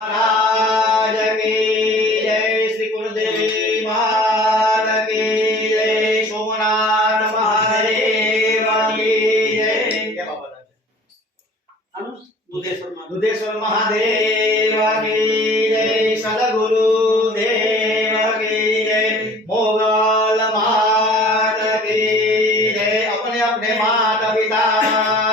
महाराज की जय। श्री गुरुदेव महाराज की जय। सोमनाथ महादेव की जय। क्या बाबा दुधेश्वर महादेव की जय। सदगुरु देव की जय। मोगल मात की जय। अपने अपने माता पिता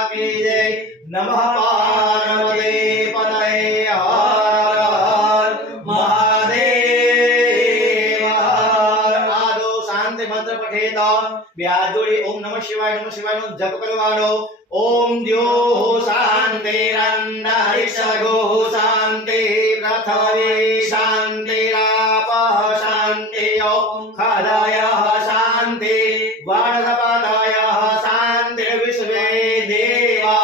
की जय। नमः पार्वती पतये हर हर महादेव। आदो शांति मंत्र पठेत व्याजोड़ी ओम नमः शिवाय नो जप करवानो। ओम द्यो शांतिरंतरिक्षगो शांति पृथ्वी शांतिराप शांति खलय शांति वनस्पतय शांति विश्वे देवा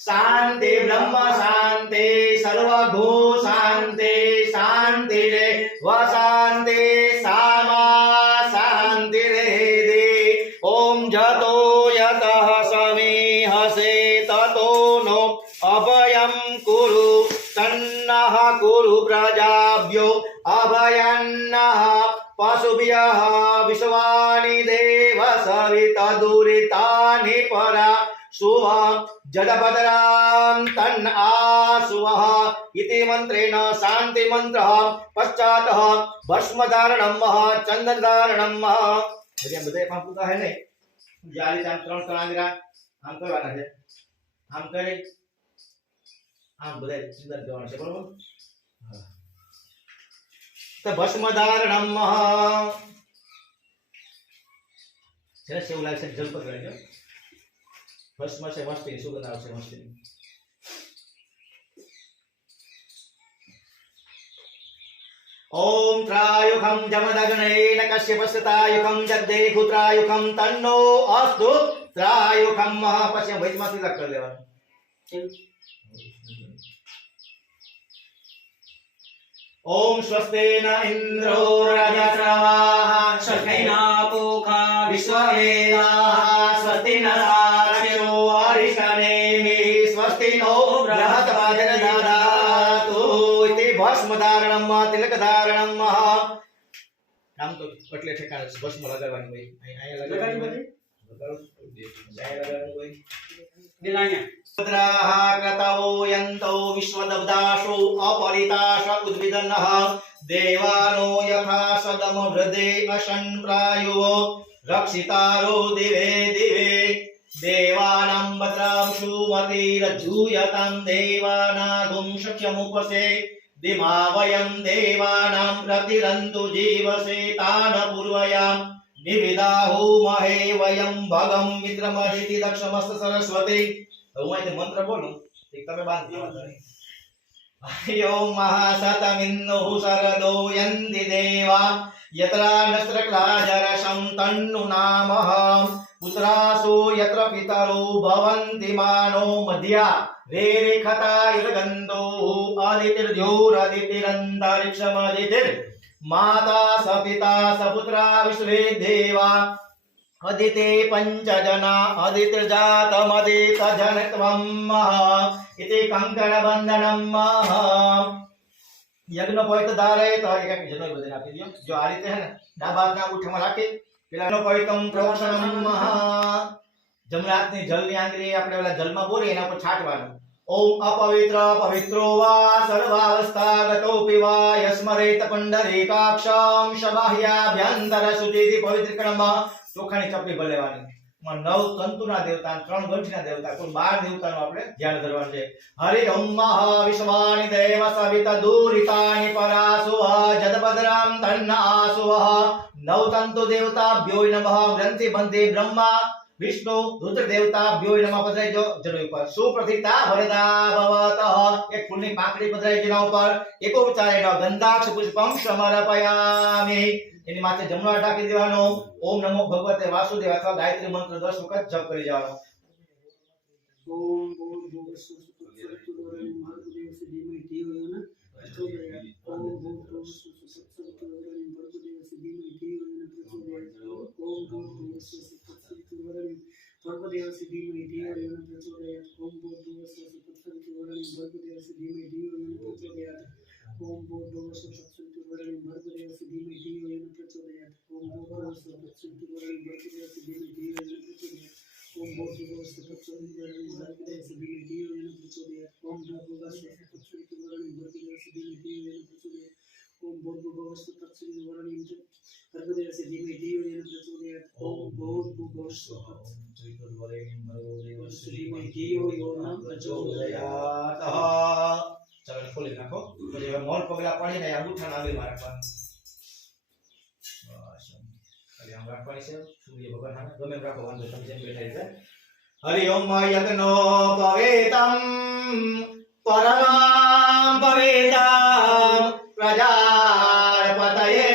शांति ब्रह्म शांति सर्वभू शांति शांति रे व शांति सामा शांति रे। ओम जतो यतः समीहसे ततो नो अभयं कुरु तन्नः कुरु प्रजाभ्यो अभयन्नः पशुभ्यः विश्वानि देव सविता दुरितानि परा शुभं जडभद्रां तन् आसुवः इति मंत्रेण शांति मंत्रः पश्चातः भस्मधारणं चंदनधारणं भैया बताए पांच पूता है नहीं जाली जाम त्रण तरांगरा आम करवाना है आम करे आम बताए चंदन देवाना है बरोबर। तो भस्मधारणं चले सेव लागे जल पर रहજો भस्म से मस्ती सुगंध आवશે मस्ती। ओम त्रायुखं जमदग्नेन कश्यपस्तायुखं जद्देहुत्रायुखं तन्नो अस्तु त्रायुखं पश्य वैद्यमाती तक कर लेवा। ओम स्वस्तेन इंद्रो राजश्रवाः स्वस्तेन पूषा विश्ववेदाः स्वस्ति नरो अरिष्टनेमिः स्वस्ति नो बृहस्पतिर्दधातु इति भस्मधारणं तिलकधारणं। આમ તો એટલે ઠેકાણે ભસ્મ લગાવવાની હોય અહીંયા લગાવવાની હોય લગાવવાની હોય દિલાયા ભદ્રાહ ક્રતવો યંતો વિશ્વદબ્દાશો અપરિતાશ ઉદ્વિદન્નઃ દેવાનો યથા સદમ હૃદે અશન પ્રાયો રક્ષિતારો દિવે દિવે દેવાનાં ભદ્રાં સુમતિરજ્જુયતાં દેવાનાગું શક્યमुपसे दिमावयं देवानां प्रतिरन्तु जीवसे तान पूर्वयां निविदाहु महे वयं भगं मित्रमदिति दक्षमस्त सरस्वती। तो मैं तो मंत्र बोलूं एक तमे बांध दिया हरिओ महासतमिन्नुः शरदो यन्ति देवा यत्र नस्त्रक्लाजरशं तन्नु नामः पुत्रासो यत्र पितरो भवन्ति मानो मध्या रेखता युर्गन्धो आदितिर्द्योरदितिरन्तरिक्षमदितिर् माता सपिता सपुत्रा विश्वे देवा अदिते पंचजना अदितिर्जातमदितजनत्वं इति कंकणबन्धनं यज्ञ पवित्र धारे तो एक जनो बदन आपी दियो जो आ रीते है ना डाबा ना उठमा राखे પેલાનો પવિત્રમ પ્રોક્ષણમ જમરાતની જલની આંગળી આપણે ઓલા જલમાં બોરી એના પર છાંટવાનું। ઓમ અપવિત્ર પવિત્રો વા સર્વાવસ્થાગતોપી વા યસ્મરેત પુંડરીકાક્ષમ શબાહ્યાભ્યંતર શુચિતિ પવિત્રીકરણમાં ચોખાની ચપલી ભલેવાની। નવ તંતુના દેવતા ત્રણ ગંઠના દેવતા કુલ 12 દેવતાનું આપણે ધ્યાન ધરવાનું છે। હરિ ઓમ મહાવિશ્વાનિ દેવ સવિતા દૂરિતાનિ પરાસુઃ જદભદ્રાં તન્ન આસુઃ नव तंतु देवताभ्यो नमः ग्रंथि बंधे ब्रह्मा विष्णु रुद्र देवताभ्यो नमः पधराई जो जनो पर सुप्रथिता वरदा भवतः एक फूलनी पाकड़ी पधराई जनो पर एकोपचारेण गंधाक्ष पुष्पम समर्पयामि एनी माथे जमणो ढाकी देवानो। ओम नमो भगवते वासुदेव अथवा गायत्री मंत्र 10 वखत जप करी जવાનો। ओम भगवदेवस्य धीमहि धियो यो न प्रचोदयात्। ओम भूर्भुवः स्वः तत्सवितुर्वरेण्यं भर्गो देवस्य धीमहि धियो यो न प्रचोदयात्। ओम भूर्भुवस्सु तत्सवितुर्वरेण्यं भर्गो देवस्य धीमहि धियो यो न प्रचोदयात् ओम भूर्भुवस्सु तत्सवितुर्वरेण्यं भर्गो देवस्य धीमहि धियो यो न प्रचोदयात् ओम भूर्भुवस्सु तत्सवितुर्वरेण्यं भर्गो देवस्य धीमहि धियो यो न प्रचोदयात् ओम भूर्भुवस्सु तत्सवितुर्वरेण्यं भर्गो देवस्य धीमहि धियो यो न प्रचोदयात् ओम भूर्भुवस्सु तत्सवितुर्वरेण्यं भर्गो देवस्य धीमहि धियो यो न प्रचोदयात् ओम भूर्भुवस्सु तत्सवितुर्वरेण्यं भर्गो देवस्य धीमहि धियो यो न प्रचोदयात्। चलो खोली नाखो પછી હવે મોર પગલા પાડીને અંગૂઠાના આંગળીમાં રાખવાનું બસ ખાલી આમ રાખવાની છે સૂર્ય ભગવાન સામે ગમે એમ રાખો વાંધો તમે જેમ બેઠા છે હરિ ઓમ યજ્ઞો પવેતમ પરમામ પવેતમ પ્રજાપતયે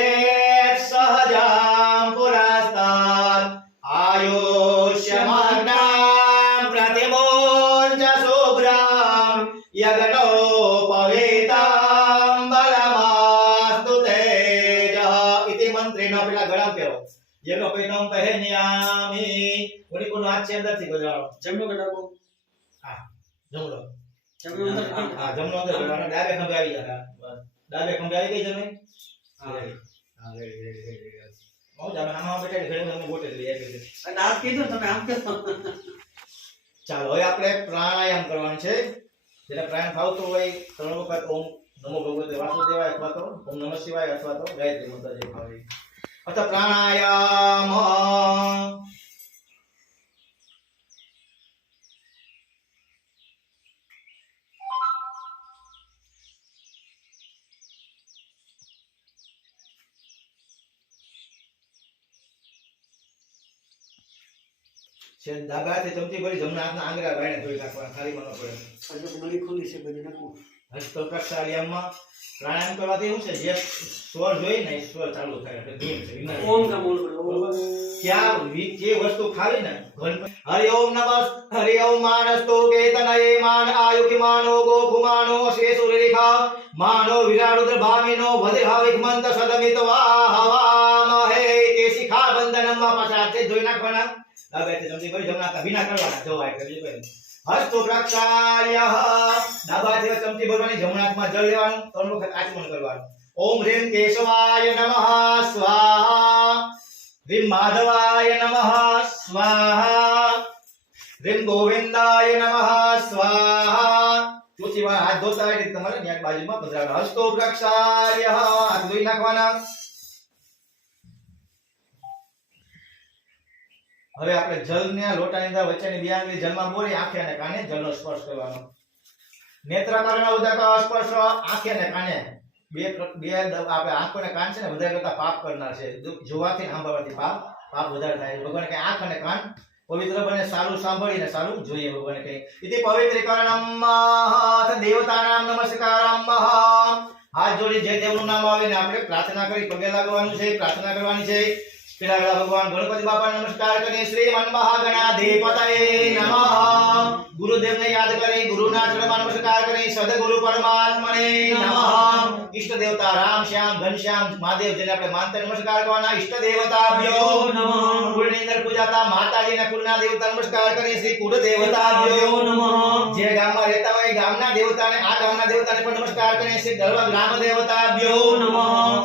સહજામ પુરસ્તાદ આયુષ્યમાગ્નામ પ્રતિમોંચ શુભ્રામ યજ્ઞો પવેતમ બલમાસ્તુ તેજઃ इति મંત્રેનો પેલા ગળા પહેરો યજ્ઞો પવેતમ પહેન્યામિ ઉડીકોનો હાથ છે અંદરથી ગળાનો જમણો ગળાવો હા જમણો જમણો અંદર હા જમણો અંદર ગળાનો ડાબે ખંભે આવી ગયા બસ ડાબે ખંભે આવી ગઈ જમે હા હા રેડી હું જામે આમાં બેઠા ઘરે તમે ગોટે લઈ આવી અને આપ કીધું તમે આમ કેમ ચાલો હવે આપણે પ્રાણાયામ કરવાનું છે જેને પ્રાણાયામ ફાવતું હોય ત્રણ વખત ઓમ નમો ભગવતે વાસુદેવાય અથવા તો ઓમ નમઃ શિવાય અથવા તો ગાયત્રી મંત્ર જે ફાવે અથવા પ્રાણાયામ છે ડાબા હાથે ચમચી ભરી જમણા હાથના આંગળા વાળીને ધોઈ નાખવાના ખાલી મનો પડે આજે નળી ખુલ્લી છે બધી નાખો હસ્તો પ્રક્ષાલયામમાં પ્રાણાયામ કરવાથી શું છે જે સ્વર જોઈ ને એ સ્વર ચાલુ થાય એટલે ધીમ છે વિના ઓમ કા બોલ બરોબર ક્યાં જે વસ્તુ ખાવી ને હરિ ઓમ નમઃ હરિ ઓમ માનસ્તો કેતનયે માન આયુકિમાનો ગોખુમાનો શેષુરેખા માનો વિરારુદ્ર ભામિનો વધિર્હાવિકમંત સદમિતવા હવામહે તે શિખા બંધનમાં પાછા ધોઈ નાખવાના ડાબેથી જમણી કરી જમણા કભીના કરવાના જોવાય એટલે બીજું કઈ હસ્તો પ્રક્ષાલ્યઃ ડાબાથી ચમચી ભરવાની જમણા હાથમાં જળ લેવાનું ત્રણ વખત આચમન કરવાનું ઓમ હ્રીમ કેશવાય નમઃ સ્વાહા હ્રીમ માધવાય નમઃ સ્વાહા હ્રીમ ગોવિંદાય નમઃ સ્વાહા ચોથી વાર હાથ ધોતા એટલે તમારે ન્યા બાજુમાં પધરાવવાનો હસ્તો પ્રક્ષાલ્યઃ હાથ ધોઈ નાખવાના હવે આપણે જલને લોટાની અંદર વચ્ચેની બે આંગળી જલમાં બોરી આંખે અને કાને જલનો સ્પર્શ કરવાનો નેત્રકર્ણ ઉદક સ્પર્શ આંખે અને કાને બે આપણે આંખો અને કાન છે ને વધારે કરતા પાપ કરનાર છે જોવાથી સાંભળવાથી પાપ વધારે થાય ભગવાન કે આંખ અને કાન પવિત્ર બને સારું સાંભળીને સારું જોઈએ ભગવાન કે ઇતિ પવિત્રીકરણમ દેવતાનામ નમસ્કારમ હાથ જોડી જે દેવનું નામ આવે ને આપણે પ્રાર્થના કરી પગે લાગવાનું છે પ્રાર્થના કરવાની છે પેલા ભગવાન ગણપતિ બાપાને નમસ્કાર કરી શ્રીમન મહાગણાધિપતયે નમઃ ગુરુદેવને યાદ કરી ગુરુના ચરણમાં નમસ્કાર કરી સદગુરુ પરમાત્મને નમઃ ઈષ્ટ દેવતા રામ શ્યામ ઘનશ્યામ મહાદેવ જેને આપણે માનતા નમસ્કાર કરવાના ઈષ્ટ દેવતાભ્યો નમઃ કુળની અંદર પૂજાતા માતાજીના કુળના દેવતા નમસ્કાર કરી શ્રી કુળ દેવતાભ્યો નમઃ જે ગામમાં રહેતા હોય ગામના દેવતાને આ ગામના દેવતાને પણ નમસ્કાર કરી શ્રી ગર્વ ગ્રામ દેવતાભ્યો નમઃ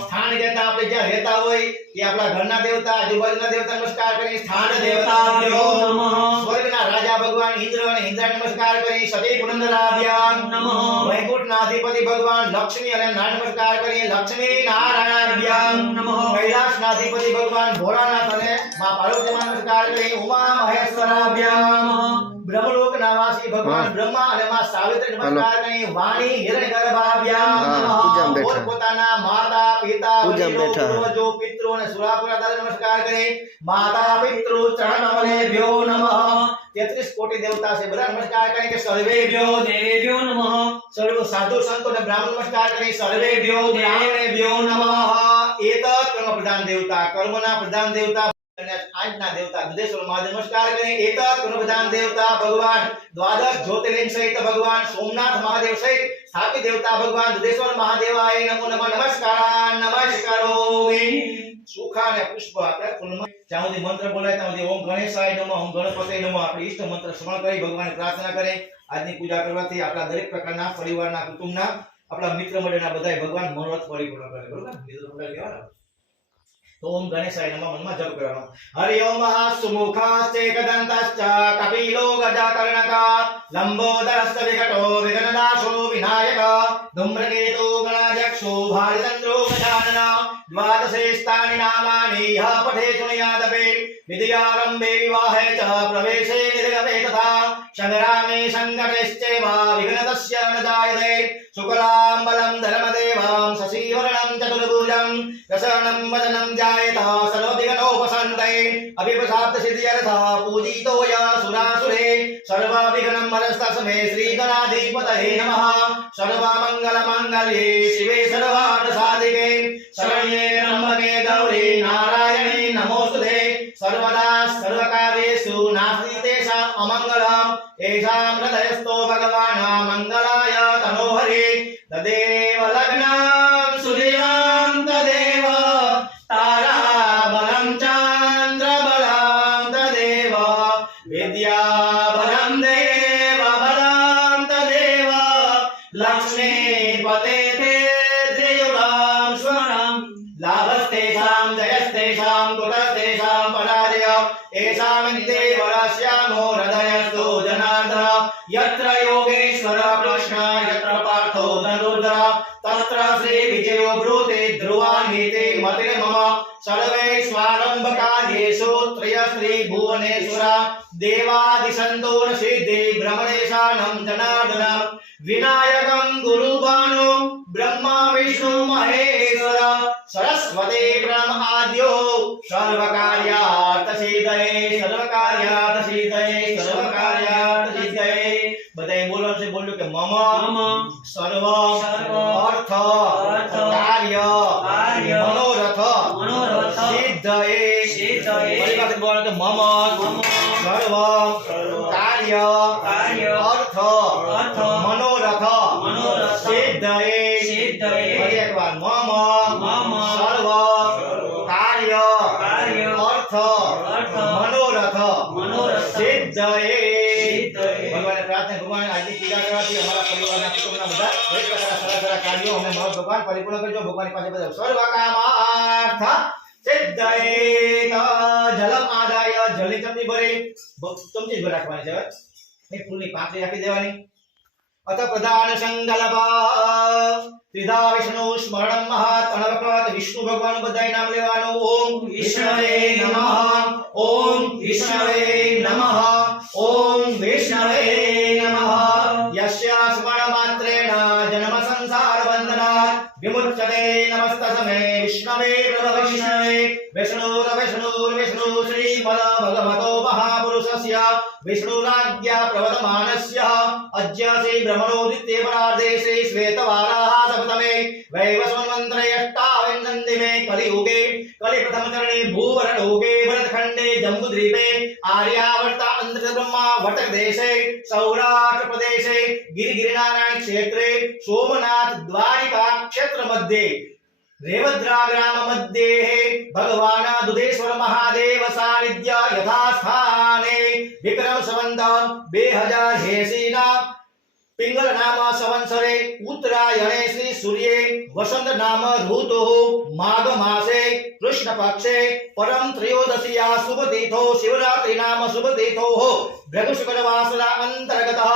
સ્થાન જતા આપણે જ્યાં રહેતા હોય કે આપણા ઘરના દેવતા આજુબાજુના દેવતા નમસ્કાર કરી સ્થાન દેવતાભ્યો નમઃ સ્વર્ગના રાજા ભગવાન ઇન્દ્ર અને ઇન્દ્ર નમસ્કાર કરી સતી પુરંદરાભ્યામ નમઃ વૈકુંઠના અધિપતિ ભગવાન લક્ષ્મી અને નારાયણ નમસ્કાર કરી લક્ષ્મી નારાયણાભ્યામ નમઃ કૈલાસના અધિપતિ ભગવાન ભોળાનાથ અને માં પાર્વતીમાં નમસ્કાર કરી ઉમા મહેશ્વરાભ્યામ બ્રહ્મલોકના વાસી ભગવાન બ્રહ્મા અને માં સાવિત્રી નમસ્કાર કરી વાણી હિરણ્યગર્ભાભ્યામ નમઃ પોતાના માતા પિતા પૂર્વજો પિતૃ અને સુરાપુરા દાદા નમસ્કાર કરી માતા પિતૃ ચરણમલેભ્યો નમઃ 33 કોટી દેવતા છે બધા નમસ્કાર કરી કે સર્વેભ્યો દેવેભ્યો નમઃ સર્વ સાધુ સંતો અને બ્રાહ્મણ નમસ્કાર કરી સર્વેભ્યો બ્રાહ્મણેભ્યો નમઃ એતત કર્મ પ્રધાન દેવતા કર્મના પ્રધાન દેવતા અને આજના દેવતા દુધેશ્વર મહાદેવ નમસ્કાર કરી એતત કર્મ પ્રધાન દેવતા ભગવાન દ્વાદશ જ્યોતિર્લિંગ સહિત ભગવાન સોમનાથ મહાદેવ સહિત સ્થાપિત દેવતા ભગવાન દુધેશ્વર મહાદેવાય નમો નમઃ નમસ્કારાન નમસ્કારોમિ સુખા અને પુષ્પ આપણે ફૂલમાં જ્યાં સુધી મંત્ર બોલાય ત્યાં સુધી ઓમ ગણેશાય નમઃ ઓમ ગણપતય નમઃ આપણે ઈષ્ટ મંત્ર શ્રવણ કરી ભગવાનની પ્રાર્થના કરે આજની પૂજા કરવાથી આપણા દરેક પ્રકારના પરિવારના કુટુંબના આપણા મિત્ર મંડળના બધાય ભગવાન મનોરથ પરિપૂર્ણ કરે, બરોબર? મિત્ર મંડળ કહેવાના. તો ઓમ ગણેશાય નમઃ મનમાં જપ કરવાનો. હરિ ઓમ સુમુખાસ્તે કદંતશ્ચ કપિલો ગજાકર્ણકા લંબોદરસ્ત વિકટો વિઘ્નનાશો વિનાયક ધૂમ્રકેતો ગણાધ્યક્ષો ભારિચંદ્રો ગજાનન દ્વાદશે સ્થાની નામાની યઃ પઠે શૃણુયાદપે વિદ્યારંભે વિવાહે ચ પ્રવેશે નિર્ગમે તથા સંગ્રામે સંકટેશ્ચैव વિઘ્નતસ્ય ન જાયતે શુક્લામ્બરં ધર્મદેવં શશિવર્ણं ચતુર્ભુજं પ્રસન્नं વદनं ध्यायेत सर्वविघ्नोपशान्तये अभिप्रसादसिद्ध्यर्थः पूजितो यः सुरासुरे सर्वविघ्नं हरस्तस्मै श्रीगणाधिपतये नमः सर्वमङ्गलमाङ्गल्ये शिवे सर्वार्थसाधिके शरण्ये त्र्यम्बके गौरी नारायणे नमोस्तुते सर्वदा सर्वकार्येषु नास्ति तेषाम् अमङ्गलम् येषां हृदयस्थो भगवान् मङ्गलाय तनोहरि तदेव लग्नं सुधीरां तदेव ताराबलं चन्द्रबलं तदेव विद्याबलं देवबलं तदेव लक्ष्मीपते ते त्रियुगां स्वरं लाभस्तेषां जयस्तेषां कुटस्थेषां पराजय येषामित्येवरस्यामो हृदयस्थो जनार्दन यत्र योगेश्वर कृष्ण यत्र पार्थो धनुर्धर तत्र श्रीविजयो ब्रूते ध्रुवान्विते मतिर्मम सर्वैश्वारम्भकार्येषु त्रयश्री भुवनेश्वर देवादिसन्तो न सिद्धि ब्रह्मणेशानं जनार्दन विनायकं गुरुबाणो ब्रह्मा विष्णु महेश्वर सरस्वती ब्रह्माद्यो सर्वकार्यार्थसिद्धये सर्वकार्यार्थसिद्धये सर्वकार्यार्थसिद्धये बधाए बोलो से बोलो के मम सर्व अर्थ कार्य मनोरथ सिद्धये बड़ी बात बोलो के मम सर्व कार्य अर्थ मनोरथ सिद्धये बड़ी एक बार मम सर्व कार्य अर्थ मनोरथ सिद्धये भगवान प्रार्थना भगवान आज की पूजा करवाથી અમારા પરિવારના કુટુંબના બધા દરેક પ્રકારના સારા સારા કાર્યો અમે મહત ભગવાન પરિપૂર્ણ કરજો ભગવાનની પાસે બધા સર્વ કામાર્થ સિદ્ધયે જલમ આદાય જલની ચમચી ભરી ચમચી ભરી રાખવાની છે એક ફૂલની પાંખડી રાખી દેવાની अथ प्रधान संकल्प त्रिधा विष्णु स्मरणं महत् अनवरत विष्णु भगवान बधाई नाम लेवानो ओम विष्णवे नमः ओम विष्णवे नमः ओम विष्णवे नमः यस्य स्मरण मात्रेण जन्म संसार बंधनात् विमुच्यते नमस्तस्मै विष्णवे प्रभ विष्णवे विष्णु श्रीमद भगवतो महापुरुषस्य विष्णुराज्ञा प्रवर्तमानस्य अद्य श्री ब्रह्मणोदित्ये परार्धे श्री श्वेतवाराः सप्तमे वैवस्वन्मन्त्रयष्टाविंशतिमे कलियुगे कलिप्रथम चरणे भूवरलोके भरतखण्डे जम्बूद्वीपे आर्यावर्त ब्रह्मा वटकदेशे सौराष्ट्र प्रदेशे गिरिगिरिनारायण क्षेत्रे सोमनाथ द्वारिका क्षेत्र मध्ये रेवद्रा ग्राम मध्ये भगवान दुधेश्वर महादेव सानिध्य यथास्थाने विक्रम संवत 2080 ना पिंगल नाम संवत्सरे उत्तरायणे श्री सूर्ये वसंत नाम ऋतुः माघ मासे कृष्ण पक्षे परम त्रयोदशीया शुभ तिथौ शिवरात्रि नाम शुभ तिथौ भृगु शुक्रवासरा अंतर्गतः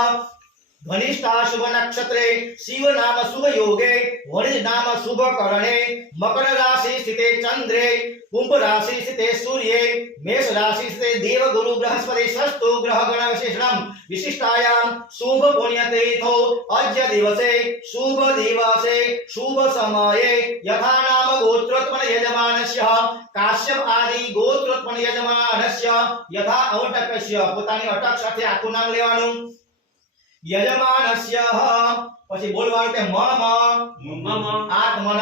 धनिष्ठा शुभ नक्षत्रे शिव नाम शुभ योगे वणिज नाम शुभ करणे मकर राशि स्थिते चंद्रे कुंभ राशि स्थिते सूर्ये मेष राशि स्थिते देव गुरु बृहस्पति षष्ठो ग्रह गण विशेषणं विशिष्टायां शुभ पुण्यतिथौ अद्य दिवसे शुभ समये यथा नाम गोत्रोत्पन्न यजमानस्य काश्यप आदि गोत्रोत्पन्न यजमानस्य यथा अवटकस्य પોતાની અટક સાથે આખું નામ લેવાનું यजमानस्य પછી બોલવાનું કે મમ આત્મનઃ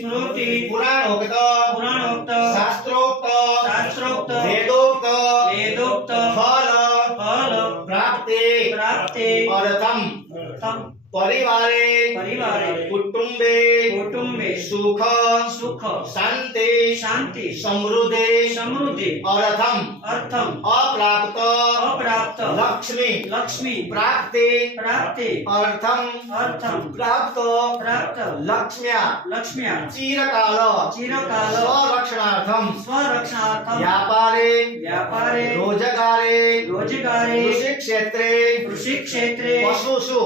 સ્મૃતિ પુરાણોક્ત શાસ્ત્રોક્ત વેદોક્ત ફલ પ્રાપ્તિ અર્થમ अर्थम परिवारे परिवारे कुटुंबे कुटुंबे सुख सुख शांति शांति समृद्धि समृद्धि अर्थम अर्थम अप्राप्त अप्राप्त लक्ष्मी लक्ष्मी प्राप्ति प्राप्ति अर्थम अर्थम प्राप्त प्राप्त लक्ष्म्या लक्ष्म्या चिरकाल चिरकाल स्वरक्षणार्थम स्वरक्षणार्थम व्यापारे व्यापारे रोजगारे रोजगारे कृषि क्षेत्रे कृषि क्षेत्रे पशुषु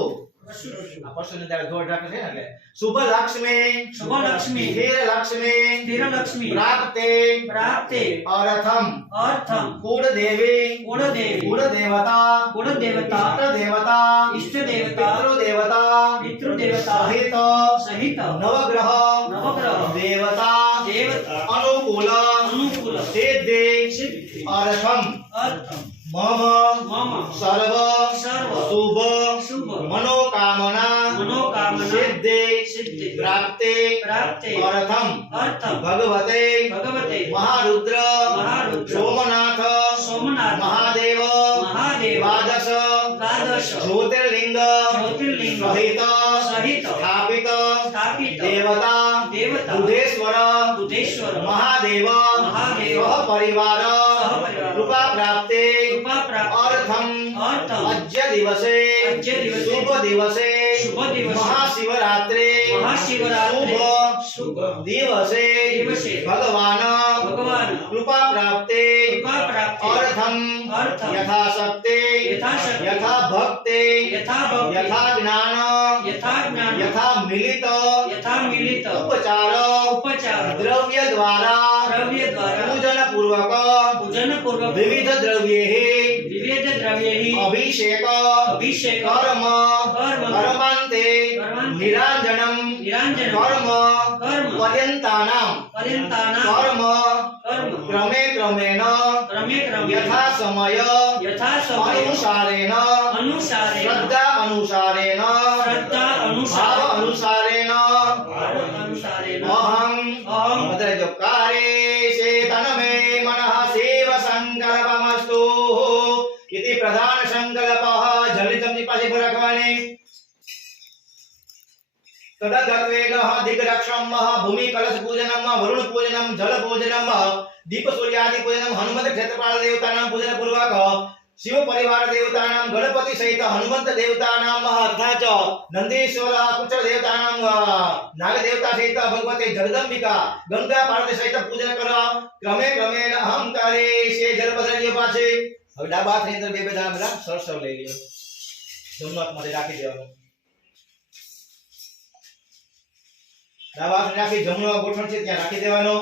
આ પશુને ત્યારે જોડ રાખે છે ને એટલે શુભ લક્ષ્મી शुभ लक्ष्मी સ્થિર લક્ષ્મી स्थिर लक्ष्मी પ્રાપ્તે प्राप्ते અર્થમ अर्थम કુળ દેવી कुल देवी કુળ દેવતા कुल देवता ઇષ્ટ દેવતા इष्ट देवता પિતૃ દેવતા पितृ देवता સહિત सहित નવગ્રહ नवग्रह દેવતા देवता અનુકૂલ अनुकूल સિદ્ધિ सिद्धि અર્થમ अर्थम મમ मम સર્વ सर्व શુભ शुभ मनोकामना मनोकामना सिद्धि सिद्धि प्राप्ति प्राप्ते अर्थम अर्थम भगवते भगवते महारुद्र महारुद्र सोमनाथ सोमनाथ महादेव महादेव द्वादश द्वादश ज्योतिर्लिंग ज्योतिर्लिंग सहित सहित स्थापित स्थापित देवता देवता बुधेश्वर बुधेश्वर महादेव महादेव परिवार सहपरिवार कृपा प्राप्ते कृपा प्राप्त अर्थम अर्थम अद्य दिवसे अद्य दिवसे शुभ दिवसे शुभ दिवसे महाशिवरात्रे महाशिवरात्रे शुभ शुभ दिवसे दिवसे भगवान भगवान कृपा प्राप्ते कृपा प्राप्ते अर्थम अर्थम यथाशक्ति यथाशक्ति यथा भक्ति यथा भक्ति यथा ज्ञान यथा ज्ञान यथा मिलित यथा मिलित उपचार उपचार द्रव्य द्वारा द्रव्य द्वारा पूजन पूर्वक पूजन पूर्वक विविध द्रव्ये विविध द्रव्ये अभिषेक अभिषेक कर्म कर्म कर्मान्ते कर्मान्ते निराञ्जनं निराञ्जनं कर्म कर्म पर्यन्तानां पर्यन्तानां कर्म कर्म क्रमे क्रमेण क्रमे क्रमे यथा समय यथा समय अनुसारेण अनुसारेण श्रद्धा अनुसारेण श्रद्धा भाव अनुसारेण अनुसारेण भाव अनुसारेण अहं अहं भद्रजकारे चेतनमे मनः सेव संकल्पमस्तु इति प्रधान संकल्पः जलितं पासे रखवाने तदगत्वेगः दिग्रक्षम् भूमि कलश पूजनम् वरुण पूजनम् जल पूजनम् दीप सूर्यादि पूजनम् हनुमत क्षेत्रपाल देवतानां पूजन पूर्वक शिव परिवार देवतानां गणपति सहित हनुमंत देवतानां तथा च नंदीश्वर कुचर देवतानां नाग देवता सहित भगवते जगदंबिका गंगा पार्वती सहित पूजन कर क्रमे क्रमेण अहं करे से जलपद्रजी पाछे હવે ડાબા હાથની અંદર બે બે દાણા બધા સરસવ લઈ લ્યો જમણો હાથ માટે રાખી દેવાનો ડાબા હાથ રાખી જમણો ગોઠણ છે ત્યાં રાખી દેવાનો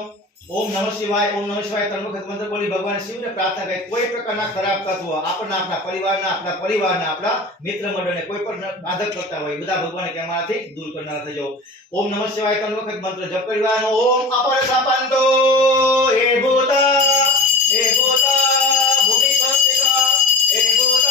ओम नमः शिवाय ત્રણ વખત મંત્ર બોલી ભગવાન શિવને પ્રાર્થના કરી કોઈ પ્રકારના ખરાબ તત્વો આપણા આપણા પરિવારના આપણા મિત્ર મંડળને કોઈ પણ બાધક કરતા હોય બધા ભગવાને કેમાંથી દૂર કરનાર થઈ જાઓ ઓમ નમઃ શિવાય ત્રણ વખત મંત્ર જપ કરવાનો ઓમ અપરસાપંતો હે ભૂત ભૂમિ સ્વસ્તિકા હે ભૂત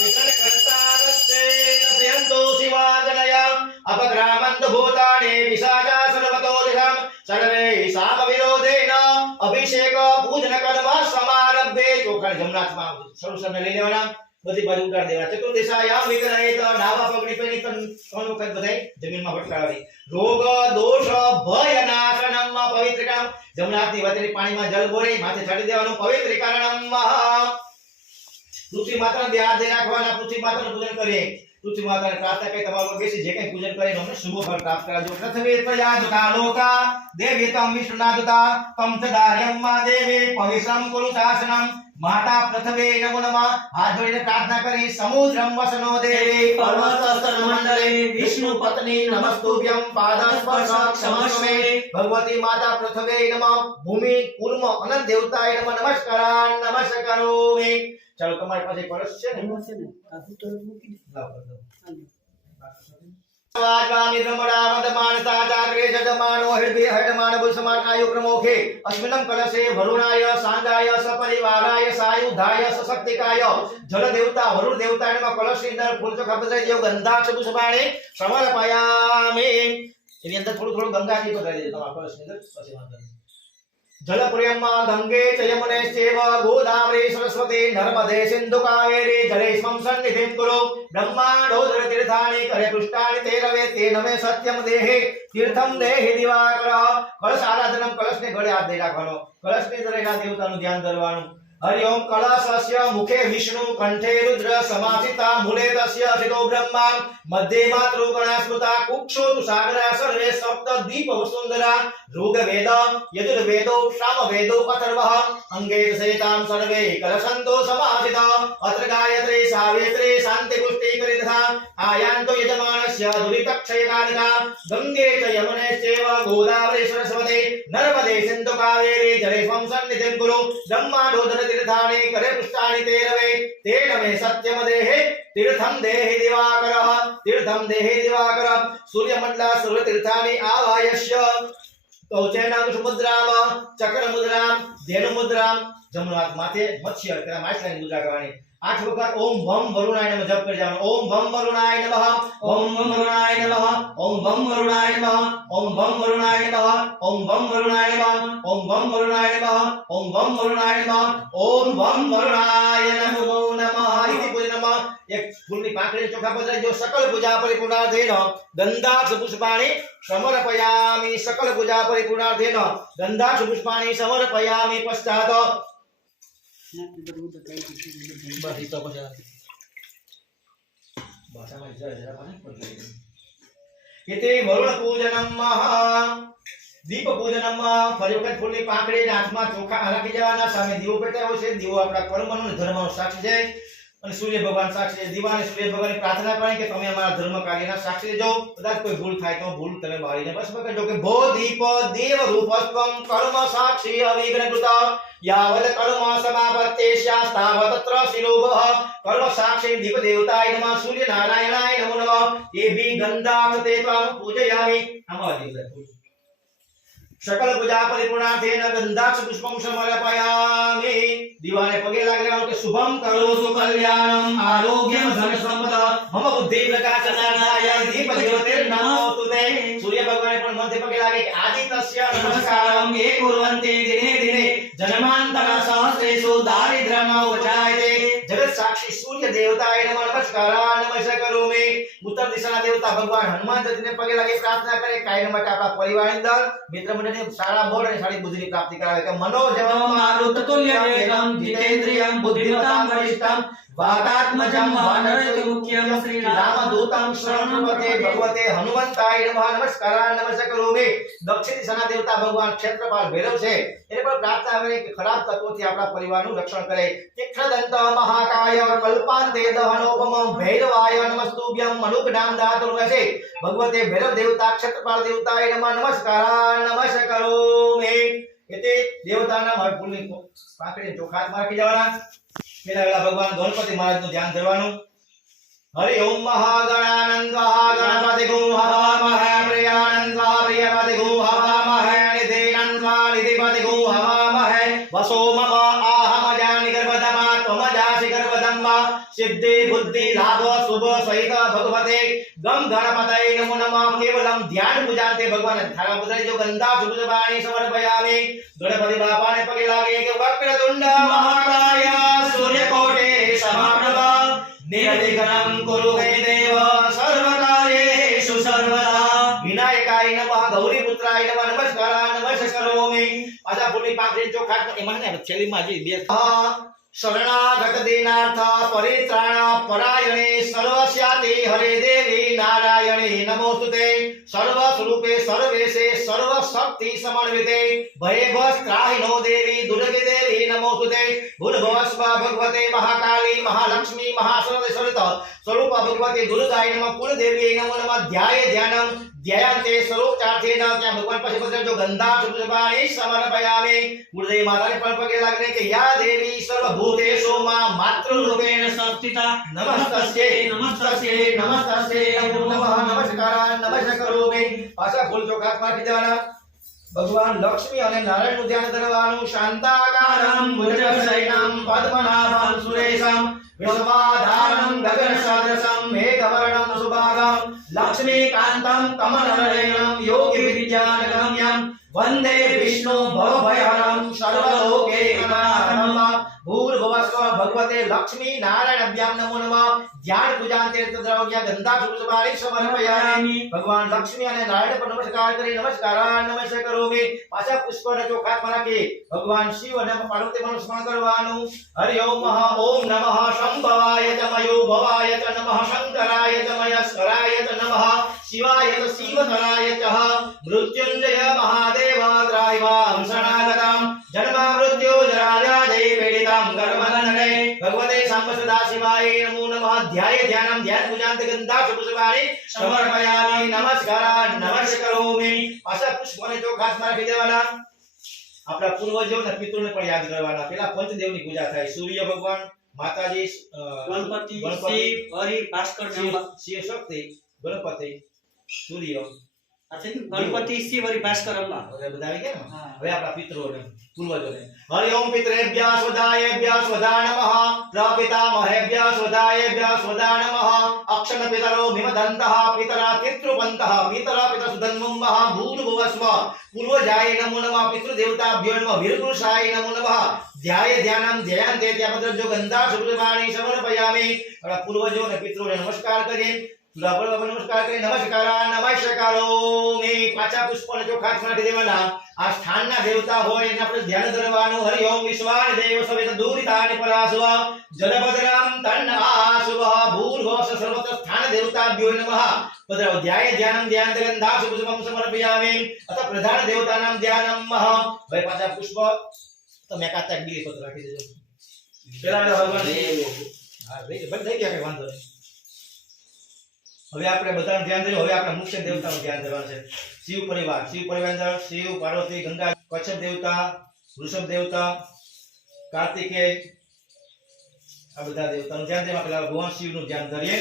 વિઘ્ન કર્તારસ્તે નશ્યંતો શિવાજનય અપગ્રામંત ભૂતાને વિશાજા સર્વતો દિશામ सर्वे साम विरोधेन अभिषेक पूजन कर्म समारभ्ये ચોખાને જમનાથમાં સરુસરને લઈ લેવાના બધી બાજુ ઉતાર દેવા ચતુર્દિશાયામ વિગ્રહિત ડાબા પગની પેની ત્રણ વખત બધાય જમીનમાં ભટકાવી રોગ દોષ ભય નાશનમ પવિત્રકમ જમનાથની વચ્ચેની પાણીમાં જલ ભરી માથે છાડી દેવાનું પવિત્રીકરણમ પૃથ્વી માતાને બે હાથ દઈ રાખવાના પૃથ્વી માતાનું પૂજન કરીએ पृथ्वी माता ने प्रार्थना करी તમારું બેસી જે કંઈ પૂજન કરીને અમને શુભ ફળ પ્રાપ્ત કરાજો પ્રથમે તયા દુતા લોકા દેવી તમ વિષ્ણુના દુતા તમ ચદાર્યમ मा देवी पवित्रम कुरु शासनम माता प्रथमे नमो नमः हाथ जोड़ीने प्रार्थना करी समुद्रम वसनो देवी पर्वतस्तर मंडले विष्णु पत्नी नमस्तुभ्यं पादस्पर्श क्षमस्वे भगवती माता प्रथमे नमः भूमि कूर्म अनंत देवताय नमः नमस्कारान् नमस्कारोमि चलो तुम्हारे पास एक परस છે ને કાફી તો મૂકી દે લાવ કર દો હાલો स्वागामि ब्रह्मणावदमान साचाग्रे जगमानो हृदमान बुलसमान आयुक्रमोखे अस्मिन्नं कलशे वरुणाय सांगाय सपरिवाराय सायुधाय सशक्तिकाय जल देवता वरुण देवताय नमः कलशની અંદર ફૂલ ચોખા પધરાઈ દેવ ગંધાક્ષ પુષ્પાણી સમર્પયામિ એની અંદર થોડું થોડું ગંગાજી પધરાઈ દેજો તમારા કલશની અંદર પછી વાંધો નહીં जलपुर्यम्मा गंगे च यमुने चैव गोदावरी सरस्वती नर्मदे सिन्धु कावेरी जलेस्मं सन्निधिं कुरु ब्रह्माण्डोदर तीर्थानि करे पृष्ठानि ते रवे तेन मे सत्यम देहि तीर्थम देहि दिवाकर कलश आराधनम कलश ने गळे हाथ दई રાખવાનો કળશ ની દરેના દેવતાનું ધ્યાન ધરવાનું हरि ओम कलशस्य मुखे विष्णु कंठे रुद्र समासिता मूले तस्य असितो ब्रह्मा मध्ये मातृ गणास्मृता कुक्षो तुषागरा सर्वे सप्त दीप वसुंधरा ऋग्वेद यजुर्वेदो सामवेदो अथर्वः अंगे सहितां सर्वे कलशन्तो समासिता अत्र गायत्री सावित्री शान्ति पुष्टि करितथा आयान्तो यजमानस्य दुरितक्षयकालिका गंगे च यमुने चैव गोदावरी सरस्वती नर्मदे सिन्धु कावेरी जलेस्मं सन्निधिं कुरु ब्रह्माण्डोदर तीर्थानि करे पृष्ठानि ते रवे तेन मे सत्यम देहि तीर्थम देहि दिवाकर सूर्यमंडला सर्व तीर्थानि आवायस्य कौचेनांग मुद्राम चक्र मुद्राम धेनु मुद्राम जमणो हाथ माथे मत्स्य तेना माछलानी मुद्रा करवानी 8 वखत ओम भम वरुणाय नमः जप कर जानो ओम भम वरुणाय नमः ओम भम वरुणाय नमः ओम भम वरुणाय नमः ओम भम वरुणाय नमः ओम भम वरुणाय नमः ओम भम वरुणाय नमः ओम भम वरुणाय नमः ओम भम वरुणाय नमः इति पूजनम एक फूलनी पाकड़ी चोखा पधराई जो सकल पूजा परिपूर्णार्थेन गंधाक्ष पुष्पाणि समर्पयामि सकल पूजा परिपूर्णार्थेन गंधाक्ष पुष्पाणि समर्पयामि पश्चात् बस इतो पछा भाषाમાં જરા પાણી પડી इति वरुण पूजनम दीप पूजनम फरी वखत फूलनी पाकड़ी हाथમાં ચોખા રાખી જવાના સામે દીવો પેટાવો છે દીવો આપણા કર્મનો ધર્મનો સાક્ષી છે અને સૂર્ય ભગવાન સાક્ષી છે દીવાને સૂર્ય ભગવાનની પ્રાર્થના કરી કે તમે અમારા ધર્મ કાર્યના સાક્ષી દેજો કદાચ કોઈ ભૂલ થાય તો ભૂલ તમે મારીને બસ કરજો કે ભો દીપ દેવ રૂપસ્ત્વમ કર્મ સાક્ષી અવિઘ્નકૃત यावत् कर्म समापत्तेस्यास्तावत् तत्र शिरोभः कर्म साक्षी दीप देवताय नमः सूर्य नारायणाय नमो नमः ये भी गंधाक्षते त्वां पूजयामि सकल पूजा परिपूर्णार्थेन गंधाक्ष पुष्पं समर्पयामि दीवाने पगे लागलेवानो के शुभम करोतु कल्याणम आरोग्यम धन संपदा मम बुद्धि प्रकाशनाय दीप देवते नमोस्तुते सूर्य भगवान पण मध्य पगे लागे कि आदित्यस्य नमस्कारं ये कुर्वन्ति दिने दिने जन्मांतर सहस्रेषु दारिद्र्यम उपजायते जगत साक्षी सूर्य देवताय नमः नमस्कार करोमि उत्तर दिशाना देवता भगवान हनुमान जी पगे लागे प्रार्थना करे कायम માટે આપણા પરિવારની અંદર મિત્ર મંડળને સારા બોલ અને સારી બુદ્ધિની પ્રાપ્તિ કરાવે કે મનોજવમ મારુતતુલ્ય વેગમ જીતેન્દ્રિયમ બુદ્ધિમતામ વરિષ્ઠમ वातात्मजं वानरति मुख्यं श्री रामदूतं शरणपते भगवते हनुमंताय नमः नमस्कारान् नमस्करोमि दक्षिण दिशाना देवता भगवान क्षेत्रपाल भैरव છે એને પણ પ્રાર્થના કરે કે ખરાબ તત્વોથી આપણા પરિવારનું રક્ષણ કરે તીક્ષ્ણદંત મહાકાય કલ્પાંતે દહનોપમ ભૈરવાય નમસ્તુભ્યમ મનુકનામ દાતુર્વસે ભગવતે ભૈરવ દેવતા क्षेत्रपाल देवताय नमः नमस्कारान् नमस्करोमि એટલે દેવતાના ફૂલની પાકડી ચોખાત મારી જવાના પેલા ભગવાન ગણપતિ મહારાજ નું ધ્યાન ધરવાનું हरि ओम महागणानंद गणपति गो हवामहे प्रियानंद प्रियपति गो हवामहे निधिनंद निधिपति गो हवामहे वसो मम आहम जानि गर्भदमा त्वमजासि गर्भदम्मा सिद्धि बुद्धि लाभ शुभ सहित भगवते गम गणपतये नमो नमः केवलम ध्यान पूजाते भगवान थारा पुजारी जो गंधा शुभ वाणी समर्पयामि गणपति बापा ने पगे लागे के वक्रतुंड महाकाय सूर्यकोटि समप्रभ निर्विघ्नं कुरु हे देव सर्वकार्येषु सर्वदा विनायकाय नमः गौरीपुत्राय नमः नमस्कारान् नमस्करोमि आजा फूलनी पाकड़ी ચોખાત એમાં ને છેલીમાં જે બે शरणागत दीनार्थ परित्राण परायणे सर्वस्याति हरे देवी नारायणे नमोस्तुते सर्वस्वरूपे सर्वेशे सर्वशक्ति समन्विते भयभस्त्राहिनो देवी दुर्गे देवी नमोस्तुते भूर्भुवस्व भगवते महाकाली महालक्ष्मी महासरस्वती स्वरूप भगवते दुर्गाय नमः कुलदेवी नमो नमः ध्याये ध्यानं ध्यायन्ते स्वरूपचार्थेन त्या भगवान पासे पत्र जो गंधा सुपुष्पाणि समर्पयामि गुरुदेव माताने पण पगे लागले के या देवी सर्वभूतेषु मा मातृरूपेण संस्थिता नमस्तस्यै नमस्तस्यै नमस्तस्यै नमो नमः नमस्कारान् नमस्करोमि पाछा फूल ચોખાત મારી દેવાના भगवान लक्ष्मी અને નારાયણ નું ધ્યાન ધરવાનું શાંતાકારમ ભુજગશયનમ પદ્મનાભમ સુરેશમ વિશ્વાધારમ ગગનસદૃશમ મેઘવર્ણમ સુભાગ कमलापम लक्ष्मीकांतं कमलनयनं योगी विद्यानगम्यं वंदे विष्णु भवभयहरं सर्वलोकैकनाथं भूर्भुवस्व भगवते लक्ष्मी नारायणाभ्यां नमो नमः ध्यान पूजन तीर्थ द्रव्य गंधा सुपुष्पाणि समर्पयामि भगवान लक्ष्मी અને નારાયણ પર નમસ્કાર કરી નમસ્કાર કરોમી પાછા પુષ્પને ચોખામાં રાખી ભગવાન શિવ અને પાર્વતીનું સ્મરણ કરવાનું હરિ ઓમ ઓમ નમઃ શંભવાય તમયો ભવાય ચ નમઃ શંકરાય તમયસ્કરાય ચ નમઃ શિવાય ચ શિવતરાય ચ મૃત્યુંજય મહાદેવ ત્રાયવાં શરણાગતમ જન્મ મૃત્યુ જરા જય પીડિતમ કર્મનને ભગવતે સાંબ સદા શિવાય નમો નમઃ ध्याय ध्यानम ध्यान पूजन गंधा पुष्पाणि समर्पयामि नमस्कार करोमि पाछा पुष्पोने ચોખાસ માં રાખી દેવાના આપણા પૂર્વજો અને પિતૃને પણ યાદ કરવાના પેલા પંચદેવની પૂજા થાય સૂર્ય ભગવાન માતાજી ગણપતિ શિવ હરિ ભાસ્કર શિવ શક્તિ ગણપતિ સૂર્ય ગણપતિ શિવ હરિ ભાસ્કર અંબા બધા આવી ગયા ને હવે આપણા પિતૃઓને પૂર્વજોને હરિ ઓમ પિતરેભ્યઃ સ્વદાયેભ્યઃ સ્વદા નમઃ પ્રપિતામહેભ્યઃ સ્વદાયેભ્યઃ સ્વદા નમઃ અક્ષણ પિતરો ભીમદંતઃ પિતરા પિતૃપંતઃ પિતરા પિતૃસુધન્મઃ ભૂર્ભુવસ્વ પૂર્વજાય નમો નમઃ પિતૃદેવતાભ્યો નમઃ વીરપુરુષાય નમો નમઃ ધ્યાય ધ્યાનમ ધ્યાન તે ત્યાં જો ગંધા સુપ્રભાણી સમર્પયામિ આપણા પૂર્વજો અને પિતૃઓને નમસ્કાર કરીએ નમસ્કાર કરી નમસ્કારોમી પાછા પુષ્પોને ચોખાસ નાખી દેવાના આ સ્થાનના દેવતા હોય એને આપણે ધ્યાન ધરવાનું હરિ ઓમ વિશ્વાન દેવ સવેત દૂરિતાનિ પરાસવ જલભદ્રમ તન્નાસુવ ભૂર્ભુવસ્વ સર્વત્ર સ્થાન દેવતાભ્યો નમઃ પદ્રવ ધ્યાય ધ્યાનમ ધ્યાન ગંધા પુષ્પમ સમર્પયામિ અથ પ્રધાન દેવતાનામ ધ્યાનમ હવે પાછા પુષ્પ તમે કાતા બીલી પત્ર રાખી દેજો પેલા ભગવાન હા બંધ થઈ ગયા કે વાંધો નહીં હવે આપણે બધાનું ધ્યાન દેજો હવે આપણે મુખ્ય દેવતાનું ધ્યાન દેવાનું છે શિવ પરિવાર અંદર શિવ પાર્વતી ગંગા કચ્છપ દેવતા વૃષભ દેવતા કાર્તિકેય આ બધા દેવતાનું ધ્યાન દેવા પહેલા ભગવાન શિવનું ધ્યાન ધરીએ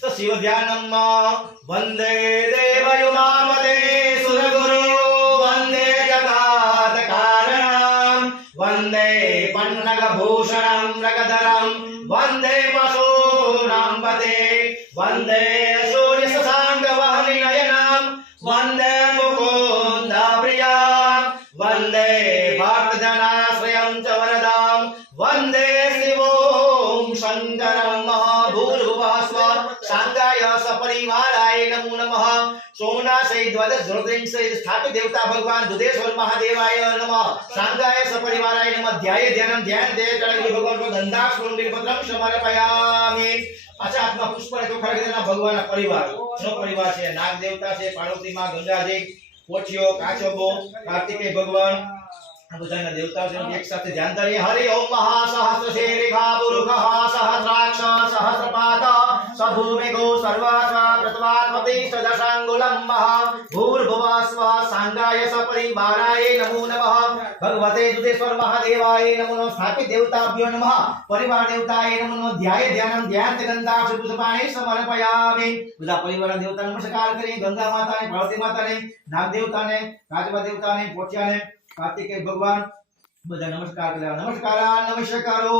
તો શિવ ધ્યાનમ વંદે દેવયુમામતે સુરગુરુ વંદે જગત કારણમ વંદે પન્નગ ભૂષણમ રગધરમ વંદે પશુનામ પતે વંદે સૂર્ય શશાંક વહનિ નયનમ વંદે મુકુંદ પ્રિયા વંદે ભક્તજનાશ્રયમ ચ વરદામ વંદે શિવોમ શંકરમ ભૂર્ભુવસ્વ સાંગાય સપરિવારાય નમો નમઃ સોમનાથય દ્વાદશ જ્યોતિર્લિંગસ્ય સ્થાપિત દેવતા ભગવાન દુધેશ્વર મહાદેવાય નમઃ સાંગાય સપરિવારાય નમઃ ધ્યાય ધ્યાનમ ધ્યાન દે ચરણજી ભગવાન કો ગંધા સ્ફુલિંગ પત્રમ સમર્પયામિ अच्छा आत्मा पुष्प ने चोखा रखी भगवान परिवार नो परिवार છે નાગ દેવતા છે પાર્વતી માં ગંગાજી પોઠિયો કાચબો કાર્તિકેય ભગવાન આ બધાના દેવતાઓ છે એક સાથે ધ્યાન ધરીએ હરિ ઓમ મહા સહસ્ર શીરિખા પુરુષઃ સહસ્રાક્ષ સહસ્રપાદ સભૂમિગો સર્વાત્મા પ્રતવાત્મતિ સદશાંગુલમ મહા ભૂર્ભુવસ્વ સાંગાય સપરિવારાય નમો નમઃ ભગવતે દુધેશ્વર મહાદેવાય નમો નમઃ સ્થાપિત દેવતાભ્યો નમઃ પરિવાર દેવતાય નમો નમઃ ધ્યાય ધ્યાનમ ધ્યાન ગંધા પુષ્પાણિ સમર્પયામિ બધા પરિવારના દેવતાને નમસ્કાર કરીએ ગંગા માતાને પાર્વતી માતાને નાગ દેવતાને કાચબા દેવતાને પોઠિયાને કાર્તિકેય ભગવાન બધા નમસ્કાર કર્યા નમસ્કારો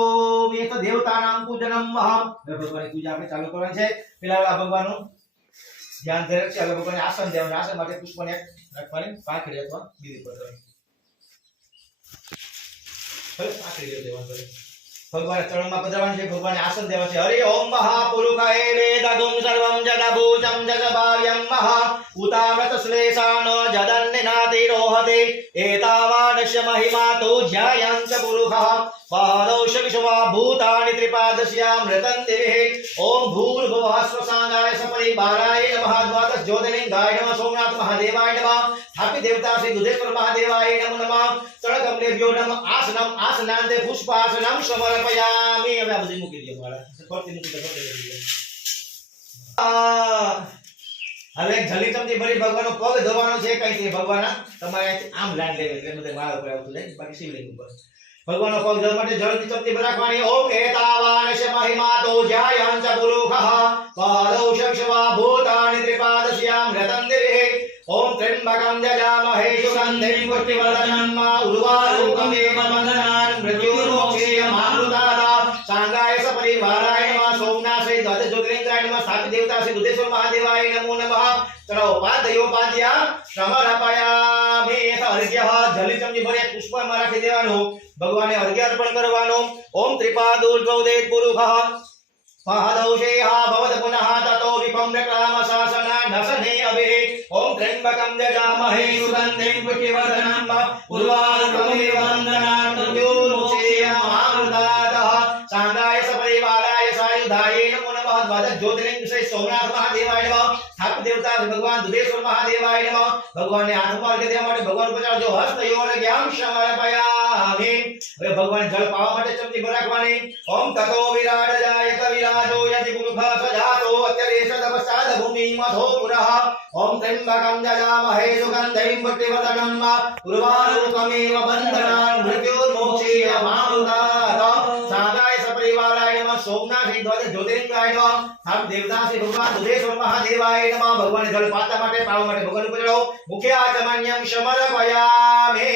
મે તો દેવતાનામ પૂજનમ મહા ભગવાનની પૂજા આપણે ચાલુ કરવાની છે પેલા ભગવાનનું ધ્યાન ધરે છે હવે ભગવાનને આસન દેવાનું આસન માટે પુષ્પને રાખવાની પાંખડી અથવા બીજી પધરાવી હવે પાંખડી દેવાનું ભગવાન ચરણમાં પધરાવવાનું છે ભગવાનને આસન દેવાનું છે હરિ ઓમ મહાપુરુષાય વેદગુમ સર્વમ જગભૂતમ જગભાવ્યમ મહા ઉતામત શ્લેષાન જદન્નાતિ રોહતે એતાવાનસ્ય મહિમા તો જ્યાયંત પુરુષઃ પાદૌષ વિશ્વા ભૂતાનિ ત્રિપાદસ્યામ રતન દેવે ઓમ ભૂર્ભુવસ્વ સાંગાય સપરિવારાય નમઃ દ્વાદશ જ્યોતિર્લિંગાય નમઃ સોમનાથ મહાદેવાય નમઃ સ્થાપિત દેવતા શ્રી દુધેશ્વર મહાદેવાય નમો નમઃ ચરણકમલેભ્યો નમઃ આસનમ આસનાંતે પુષ્પાસનમ સમર્પયામિ હવે આ બધી મૂકી દે મારા ફરતી મૂકી દે હવે જલી ચમચી ભરી ભગવાનનો પગ ધોવાનો છે કઈ છે ભગવાન તમારે આમ લાઈન લેવી એટલે બધે માળા ઉપર આવતું જાય બાકી શિવલિંગ ઉપર ભગવાનનો પગ ધોવા માટે જળની ચમચી ભરાવાની ઓમ એતાવાનસ્ય મહિમા તો જ્યાયંચ પુરુષઃ પાદૌષ વિશ્વા ભૂતાનિ ત્રિપાદસ્યામ રતન દેવે ओम त्र्यंबकं जजामहे सुगंधिं पुष्टिवर्धनम् उर्वारुकमेव वन्दनान् मृत्युर्मोक्षेयमामृतात् सांगाय सपरिवाराय नमः सोमनाथाय द्वादश ज्योतिर्लिंगाय नमः स्थापित देवता देवता श्री दुधेश्वर महादेवाय नमो नमः चलो पादयोपाद्या समर्पयामि अर्घ्य जली चमची भरे पुष्पમાં રાખી દેવાનો ભગવાનને અર્ઘ્ય અર્પણ કરવાનો ઓમ ત્રિપાદોર્ધ્વોદેત પુરુષઃ પાદૌષેહા ભવત પુનઃ તતો વિપમ્રક્રામ શાસના નસને અભે ઓમ ત્ર્યંબકં જજામહે સુગંધિં પુષ્ટિવર્ધનં ઉર્વારુકમિવ વંદનાન મૃત્યુર્મુક્ષેયમામૃતાતઃ સાંગાય સપરિવારાય સાયુધાય નમો નમઃ દ્વાદશ જ્યોતિર્લિંગ શ્રી સોમનાથ મહાદેવાય નમઃ સ્થાપક દેવતા ભગવાન દુધેશ્વર મહાદેવાય નમઃ ભગવાનને હાથમાં અર્ઘ્ય દેવા માટે ભગવાન ઉપર ચડાવજો હસ્તયોર્ઘ્યં સમર્પયામિ હવે ભગવાન જળ પાવા માટે ચમચી ભર રાખવાની ઓમ તતો વિરાટજાયત વિરાજો યતિ પુરુષ સજાતો અત્યરેષદવસાદ ભૂમિ મધો પુરઃ ઓમ ત્ર્યંબકં જજામહે સુગંધિં પુષ્ટિવર્ધનં ઉર્વારુકમિવ બંધનાન મૃત્યુર્મોક્ષેયમામૃતાત સાગાય સપરિવારાય નમઃ સોમનાથ દ્વાદશ જ્યોતિર્લિંગાય નમઃ સ્થાપક દેવતા શ્રી ભગવાન દુધેશ્વર મહાદેવાય નમઃ ભગવાનને જળ પાતા માટે પાવા માટે ભગવાન ઉપર ચડાવો મુખ્ય આચમન્યં સમર્પયામિ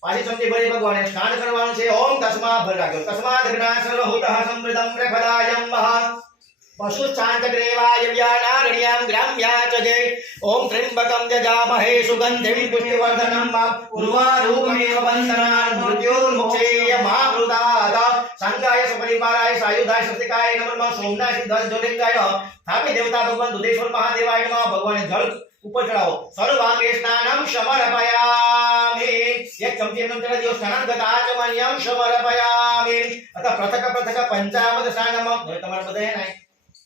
પાછી ચમચી ભરી ભગવાનને સ્નાન કરવાનું છે ઓમ તસ્મા ભર રાખજો તસ્માદ જ્ઞાન સર્વહુતઃ સમૃદ્ધં પ્રખદાયં મહા પશુ શાંતગ્રેવાય વ્યાનારણ્યં ગ્રામ્યાચજે ઓમ ત્ર્યંબકં જજામહે સુગંધિં પુષ્ટિવર્ધનં ઉર્વારુકમિવ બંધનાન મૃત્યુર્મુક્ષેયમામૃતાત સંગાય સપરિવારાય સાયુધાય સસ્તિકાય નમઃ સોમનાથ દ્વાદશ જ્યોતિર્લિંગાય સ્થાપક દેવતા ભગવાન દુધેશ્વર મહાદેવાય નમઃ ભગવાનને જળ ઉપર ચડાવો સર્વાંગે સ્નાનમ સમર્પયામિ એક ચમચી એમ ચડાવી દો સ્નાનગત આચમન્યં સમર્પયામિ અથવા પૃથક પંચામૃત સ્નાનમ હવે તમારે બધાએ નાય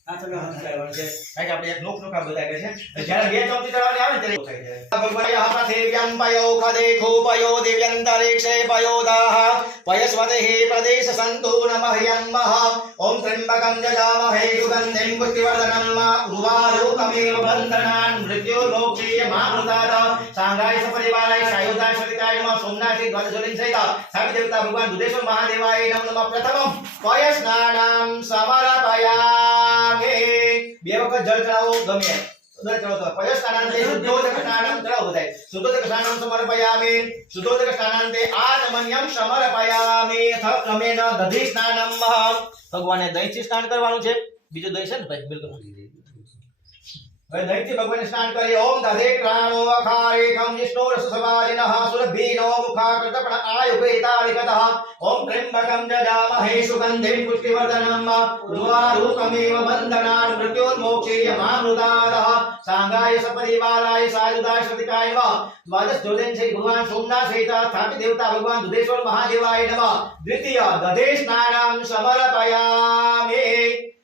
આ ચલો હાથ ચડાવવાનું છે કારણ કે આપણે એક નોખા બધા કહે છે જ્યારે બે ચમચી ચડાવવાની આવે ને ત્યારે થાય છે ભગવાય પ્રથેવ્યં પયો ખદેખો પયો દિવ્યંતરિક્ષે પયોદાહ પયસ્વતેઃ પ્રદેશ સંતો નમઃ મહ ઓમ ત્ર્યંબકં જજામહે સુગંધિં પુષ્ટિવર્ધનં ઉર્વારુકમિવ બંધનાન મૃત્યુર્મોક્ષેયમામૃતાત સાંગાય સપરિવારાય સાયુધાય સતિકાય નમઃ સોમનાથ દ્વાદશ જ્યોતિર્લિંગ સહિત સ્થાપક દેવતા ભગવાન દુધેશ્વર મહાદેવાય નમઃ પ્રથમં પય સ્નાનં સમર્પયામિ બે વખત જળ ચડાવો ગમે દર ચડાવો પય સ્નાનાંતે શુદ્ધોદક સ્નાનં ચડાવો બધાય શુદ્ધોદક સ્નાનં સમર્પયામિ શુદ્ધોદક સ્નાનાંતે આચમન્યં સમર્પયામિ ક્રમેણ દધી સ્નાનમ ભગવાનને દહીંથી સ્નાન કરવાનું છે બીજું દહીં છે ને ભાઈ બિલકુલ હવે દહીંથી ભગવાનને સ્નાન કરી ઓમ દધે પ્રાણો અખારેખમ વિષ્ણુ રસસવારિનઃ સુરભીનો મુખાકૃતપણ આયુપેતાલિકતઃ ઓમ ત્ર્યંબકં જજામહે સુગંધિં પુષ્ટિવર્ધનં ઉર્વારુકમિવ બંધનાન મૃત્યુર્મોક્ષેયમામૃતાત સાંગાય સપરિવારાય સાયુધાય સતિકાય નમઃ દ્વાદશ જ્યોતિર્લિંગ શ્રી ભગવાન સોમનાથ સહિત સ્થાપિત દેવતા ભગવાન દુધેશ્વર મહાદેવાય નમઃ દ્વિતીય દધે સ્નાનં સમર્પયામિ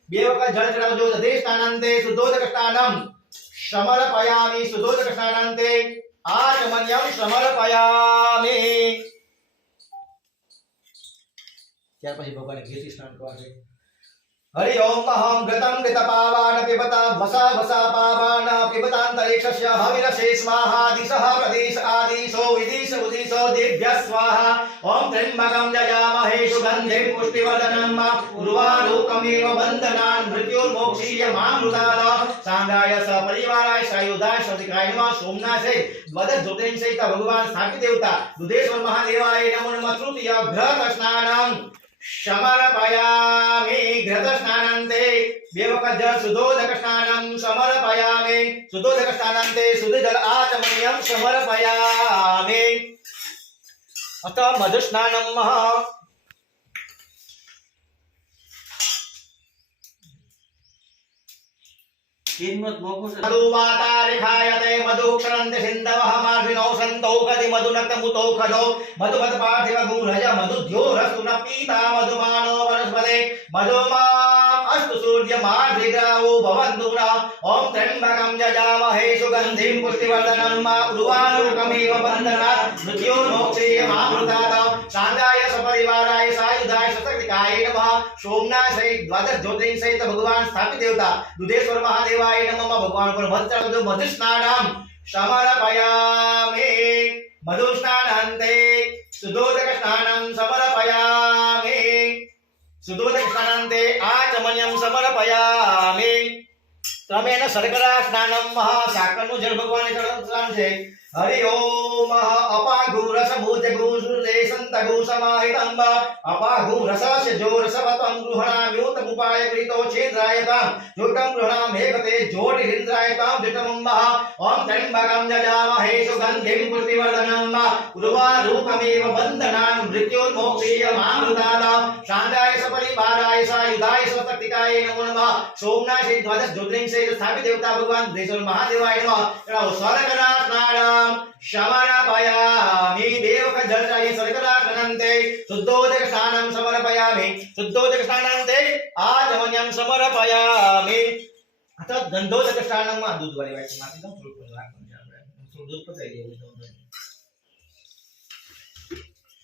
બે વખત જળ ચડાવજો દધે સ્નાનાંતે શુદ્ધોદક સ્નાનમ સમર્પયામિ શુદ્ધોદક સ્નાનાંતે આચમન્યં સમર્પયામિ ત્યાર પછી ભગવાનને ઘીથી સ્નાન કરવાનું છે હરિ ઓમ અહં ગતં ગતપાવાન પિબતા ભસા ભસા પાવાન પિબતાંતરિક્ષસ્ય હવિરસે સ્વાહા દિશઃ પ્રદેશ આદિશો વિદિશ ઉદિશો દિવ્ય સ્વાહા ઓમ ત્ર્યંબકં જજામહે સુગંધિં પુષ્ટિવર્ધનં ઉર્વારુકમિવ બંધનાન મૃત્યુર્મોક્ષેયમામૃતાત સાંગાય સપરિવારાય સાયુધાય સતિકાય નમઃ સોમનાથે દ્વાદશ જ્યોતિર્લિંગ સહિત ભગવાન સ્થાપિત દેવતા દુધેશ્વર મહાદેવાય નમો નમઃ તૃતીય ઘૃત સ્નાનં સમર્પયામિ ઘૃત સ્નાનાંતે બે વખત જળ શુદ્ધોદક સ્નાનં સમર્પયામિ શુદ્ધોદક સ્નાનાંતે શુદ્ધ જળ આચમન્યં સમર્પયામિ અથ મધુ સ્નાનમ मधुवातारिखायते मधुक्षरन्ति सिन्धवः मार्भिनौ सन्तौ कदि मधुनक्तमुतौ खदौ मधुमत पार्थिव गुणज मधुध्यो रस्तु न पीता मधुमानो वनस्पते मधुमाम् अस्तु सूर्यमार्भिग्रावो भवन्तु न ॐ त्र्यम्बकं जजामहे सुगन्धिं पुष्टिवर्धनम् उर्वारुकमिव बन्धनात् मृत्योर्मोक्षेयमामृतात् साङ्गाय सपरिवाराय सायुधाय सशक्तिकाय नमः सोमनाथ सहित द्वादश ज्योतिर्लिंग सहित भगवान स्थापित देवता दुधेश्वर महादेवाय नमः भगवान पर मध चढ़ो मधु स्नानम समर्पयामि मधु स्नानान्ते सुदोदक स्नानं समर्पयामि सुदोदक स्नानान्ते आचमन्यं समर्पयामि क्रमेण शर्करा स्नानं साकरનું જળ ભગવાનને ચડાવવાનું છે हरि ओम अपाघु रस भूज गुसुरे संतगु समाहितंब अपाघु रसस्य जो रसवतं गृहणाम योतमुपाय कृतो छेद्रायतां योतं गृहणाम हेकते जोटिरिन्द्रायतां दितमंब ओम त्र्यंबकं जजामहे सुगन्धिं पुष्टिवर्धनं उर्वारुकमेव बन्धनान् मृत्योर्मोक्षीयमामृतात् शान्ताय सपरिवाराय सायुधाय स्वशक्तिकाय नमो नमः सोमनाथ ध्वज ज्योतिर्लिंग से स्थापित देवता भगवान देवेश्वर महादेवाय नमः स्वर्गरा स्नानम समर्पयामि देवक जल चाहिए स्वर्गरा स्नानन्ते शुद्धोदक स्नानं समर्पयामि शुद्धोदक स्नानन्ते आचमन्यं समर्पयामि अतः गंधोदक स्नानं में दूध वाली वाली माटी दो थोड़ा दूध पचाई दे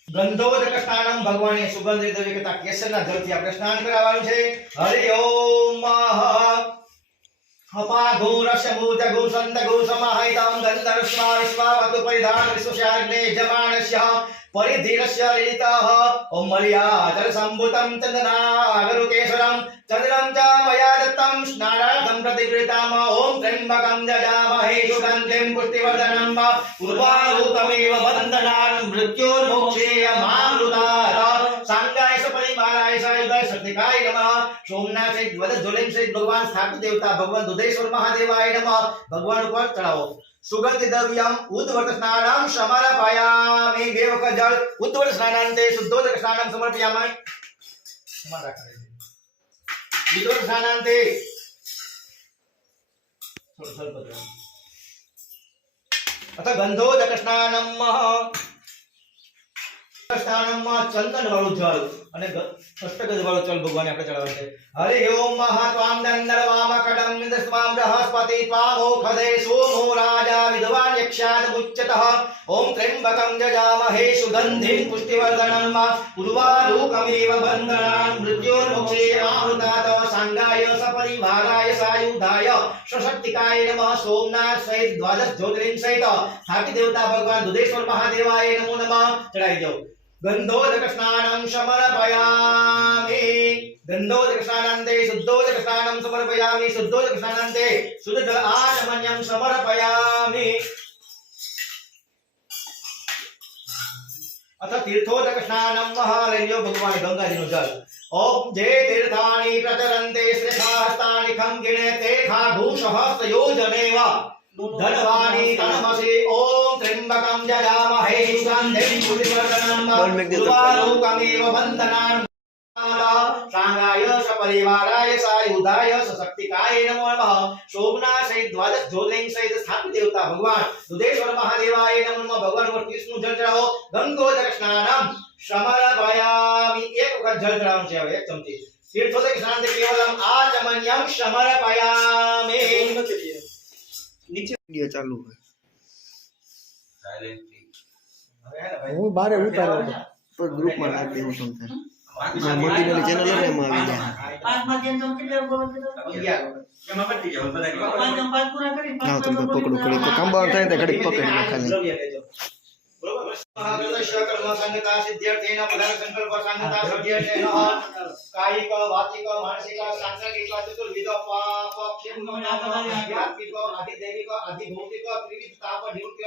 गंधोदक स्नानं भगवान सुगंधित द्रव्य केसरना जलથી આપણે સ્નાન કરાવવાનું છે હરિ ઓમ अपाघो रसभूत गुसंतगु समाहितं गन्धर्स्वा विश्वावतु परिधान विश्वशाग्ने जमानस्य परिधीरस्य लिलितः ओम मर्यादल संभूतं चन्दनागरुकेशरं चन्द्रं च मया दत्तं स्नानार्थं प्रतिगृहीतम् ओम त्र्यंबकं जजामहे सुगन्धिं पुष्टिवर्धनं उर्वारुकमेव बन्धनान् मृत्योर्मोक्षीयमामृतात् सांगाय सपरिवाराय सायुधाय शक्तिकाय नमः सोमनाथ से ध्वज ज्वलिंग से भगवान स्थापित देवता भगवान दुधेश्वर महादेवाय नमः भगवान ऊपर चढ़ाओ सुगंधि द्रव्यम उद्वर्त स्नानं समर्पयामि देवक जल उद्वर्त स्नानान्ते शुद्धोदक स्नानं समर्पयामि समारा करे उद्वर्त स्नानान्ते अथ गंधोदक स्नानं સ્નાનમાં ચંદન વાળું જળ અને અષ્ટગંધ વાળું જળ ભગવાનને આપણે ચડાવવાનું છે હરિ ઓમ મહાત્વામ દંડરવામ કડમ નિદસ્વામ બૃહસ્પતિ ત્વામોખદે સોમો રાજા વિદ્વાન યક્ષાદ મુચ્યતઃ ઓમ ત્ર્યંબકં જજામહે સુગંધિં પુષ્ટિવર્ધનમ ઉર્વારુકમેવ બંધનાन् મૃત્યોર્મોક્ષીયમામૃતાत् સાંગાય સપરિવારાય સાયુધાય સશક્તિકાય નમઃ સોમનાથ સહિત દ્વાદશ જ્યોતિર્લિંગ સહિત સ્થાપિત દેવતા ભગવાન દુધેશ્વર મહાદેવાય નમો નમઃ ચડાવી દો गंधोदक स्नानं समर्पयामि गंधोदक स्नानान्ते शुद्धोदक स्नानं समर्पयामि शुद्धोदक स्नानान्ते शुद्ध जल आचमन्यं समर्पयामि अथ तीर्थोदक स्नानं महालयो भगवान गंगाजीનું જળ ओम जे तीर्थानि प्रचरन्ते श्रेष्ठास्तानि खं गिणते खाघुसहस्रयोजनेव धनवाणी तनमसि ओम त्र्यंबकं जजामहे सुगन्धिं पुष्टिवर्धनम् उर्वारुकमेव बन्धनान् सांगाय सपरिवाराय सायुधाय सशक्तिकाय नमो नमः सोमनाथ सहित द्वादश ज्योतिर्लिंग सहित स्थापित देवता भगवान दुधेश्वर महादेवाय नमो नमः भगवान पर 30 નું જળ ચડાવો ગંગોદક સ્નાનમ સમર્પયામિ એક વખત જળ ચડાવવાનું છે હવે એક ચમચી तीर्थोदक स्नान केवलम आचमन्यं समर्पयामि नीचे वीडियो चालू है હું બારે ઉતારો હતો तो ग्रुप में लाग देવું તમ તાર મોટી મોટી ચેનલ ને એમાં આવી જાય ના તમે પકડો કરી તો કંબાળ થાય તો ઘડી પકડી લો ખાલી संगता सिद्ध्यर्थेन पदार्थ संकल्प संगता सिद्ध्यर्थेन कायिक वाचिक मानसिक सांसारिक चतुर्विध पाप क्षेम आध्यात्मिक आधिदैविक आधिभौतिक त्रिविध ताप निवृत्ति